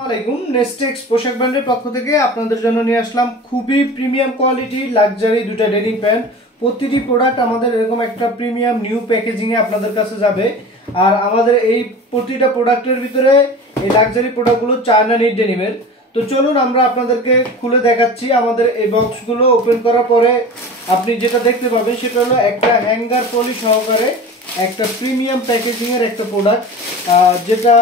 আসসালামু আলাইকুম। নেস্টেক্স পোশাক ব্র্যান্ডের পক্ষ থেকে আপনাদের জন্য নিয়ে আসলাম খুবই প্রিমিয়াম কোয়ালিটি লাক্সারি দুটো ডেনিম প্যান্ট। প্রতিটি প্রোডাক্ট আমাদের এরকম একটা প্রিমিয়াম নিউ প্যাকেজিং এ আপনাদের কাছে যাবে। আর আমাদের এই প্রতিটা প্রোডাক্টের ভিতরে এই লাক্সারি প্রোডাক্টগুলো চায়না নিট ডেনিমের। তো চলুন আমরা আপনাদেরকে খুলে দেখাচ্ছি। আমাদের এই বক্সগুলো ওপেন করার পরে আপনি যেটা দেখতে পাবেন সেটা হলো একটা হ্যাঙ্গার পলি সহকারে একটা প্রিমিয়াম প্যাকেজিং এর একটা প্রোডাক্ট, যেটা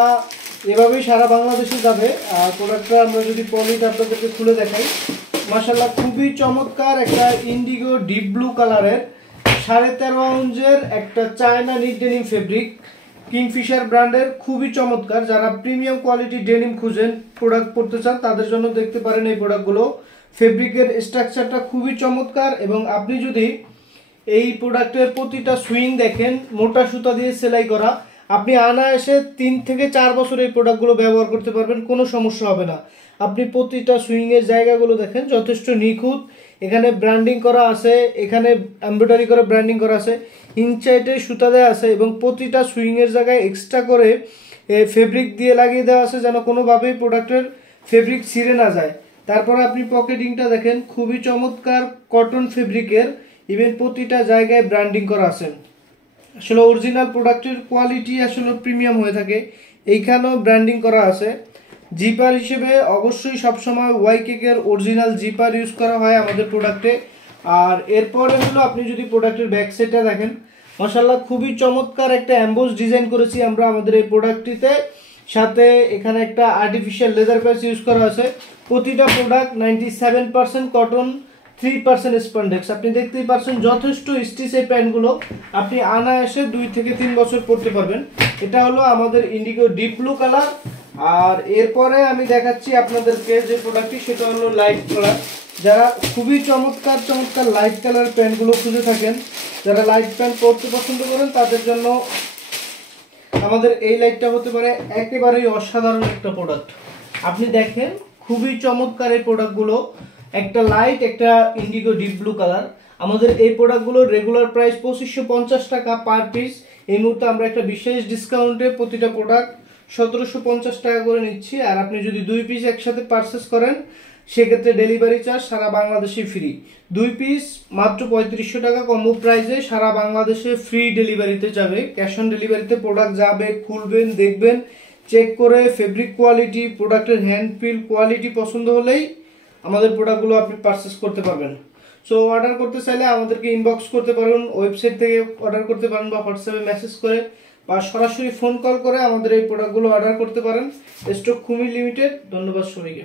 এভাবেই সারা বাংলাদেশে যাবে। আর প্রোডাক্টটা আমরা যদি পলিটা আপনাদেরকে খুলে দেখাই, মাশাআল্লাহ খুবই চমৎকার একটা ইন্ডিগো ডিপ ব্লু কালারের 13.5 আউন্সের একটা China NEET denim fabric, Kingfisher ব্র্যান্ডের। খুবই চমৎকার। যারা প্রিমিয়াম কোয়ালিটি ডেনিম খুঁজেন, প্রোডাক্ট পড়তে চান, তাদের জন্য দেখতে পারেন এই প্রোডাক্টগুলো। ফেব্রিকের স্ট্রাকচারটা খুবই চমৎকার এবং আপনি যদি এই প্রোডাক্টের প্রতিটা সুইং দেখেন, মোটা সুতা দিয়ে সেলাই করা। আপনি অনায়াসে 3 থেকে 4 বছর এই প্রোডাক্টগুলো ব্যবহার করতে পারবেন, কোনো সমস্যা হবে না। আপনি প্রতিটা সুইংয়ের জায়গাগুলো দেখেন, যথেষ্ট নিখুঁত। এখানে ব্র্যান্ডিং করা আছে, এখানে এমব্রয়ডারি করে ব্র্যান্ডিং করা আছে, ইনসাইডে সুতা দেওয়া আছে এবং প্রতিটা সুইংয়ের জায়গায় এক্সট্রা করে ফেব্রিক দিয়ে লাগিয়ে দেওয়া আছে যেন কোনোভাবেই প্রোডাক্টের ফেব্রিক ছিঁড়ে না যায়। তারপরে আপনি পকেটিংটা দেখেন, খুবই চমৎকার কটন ফেব্রিকের, ইভেন প্রতিটা জায়গায় ব্র্যান্ডিং করা আছে। আসলে অরিজিনাল প্রোডাক্টের কোয়ালিটি আসলে প্রিমিয়াম হয়ে থাকে। এইখানেও ব্র্যান্ডিং করা আছে। জিপার হিসেবে অবশ্যই সবসময় ওয়াইকেকের অরিজিনাল জিপার ইউজ করা হয় আমাদের প্রোডাক্টে। আর এরপরে হলো আপনি যদি প্রোডাক্টের ব্যাক সাইডটা দেখেন, মাশাআল্লাহ খুবই চমৎকার একটা এমবোস ডিজাইন করেছি আমরা আমাদের এই প্রোডাক্টটিতে। সাথে এখানে একটা আর্টিফিশিয়াল লেদার প্যাচ ইউজ করা আছে। প্রতিটা প্রোডাক্ট 97% কটন, 3% স্পন্ডেক্স। আপনি দেখতেই পাচ্ছেন যথেষ্ট স্টিচ এই প্যান্টগুলো। আপনি অনায়াসে 2 থেকে 3 বছর পরতে পারবেন। এটা হলো আমাদের ইন্ডিগো ডিপ ব্লু কালার। আর এরপরে আমি দেখাচ্ছি আপনাদেরকে যে প্রোডাক্টটি, সেটা হলো লাইট কালার। যারা খুবই চমৎকার চমৎকার লাইট কালার প্যান্টগুলো খুঁজে থাকেন, যারা লাইট প্যান্ট পরতে পছন্দ করেন, তাদের জন্য আমাদের এই লাইটটা হতে পারে একেবারেই অসাধারণ একটা প্রোডাক্ট। আপনি দেখেন খুবই চমৎকার এই প্রোডাক্টগুলো, একটা লাইট একটা ইন্ডিগো ডিপ ব্লু কালার। আমাদের এই প্রোডাক্টগুলোর রেগুলার প্রাইস 2550 টাকা পার পিস। এই মুহূর্তে আমরা একটা বিশেষ ডিসকাউন্টে প্রতিটা প্রোডাক্ট 1750 টাকা করে নিচ্ছি। আর আপনি যদি 2 পিস একসাথে পারচেস করেন, সেক্ষেত্রে ডেলিভারি চার্জ সারা বাংলাদেশে ফ্রি। 2 পিস মাত্র 3500 টাকা কম্বো প্রাইসে সারা বাংলাদেশে ফ্রি ডেলিভারিতে যাবে। ক্যাশ অন ডেলিভারিতে প্রোডাক্ট যাবে, খুলবেন, দেখবেন, চেক করে ফেব্রিক কোয়ালিটি, প্রোডাক্টের হ্যান্ড ফিল কোয়ালিটি পছন্দ হলেই আমাদের প্রোডাক্টগুলো আপনি পারচেস করতে পারবেন। সো অর্ডার করতে চাইলে আমাদেরকে ইনবক্স করতে পারেন, ওয়েবসাইট থেকে অর্ডার করতে পারেন, বা হোয়াটসঅ্যাপে মেসেজ করে বা সরাসরি ফোন কল করে আমাদের এই প্রোডাক্টগুলো অর্ডার করতে পারেন। স্টক খুবই লিমিটেড। ধন্যবাদ সবাইকে।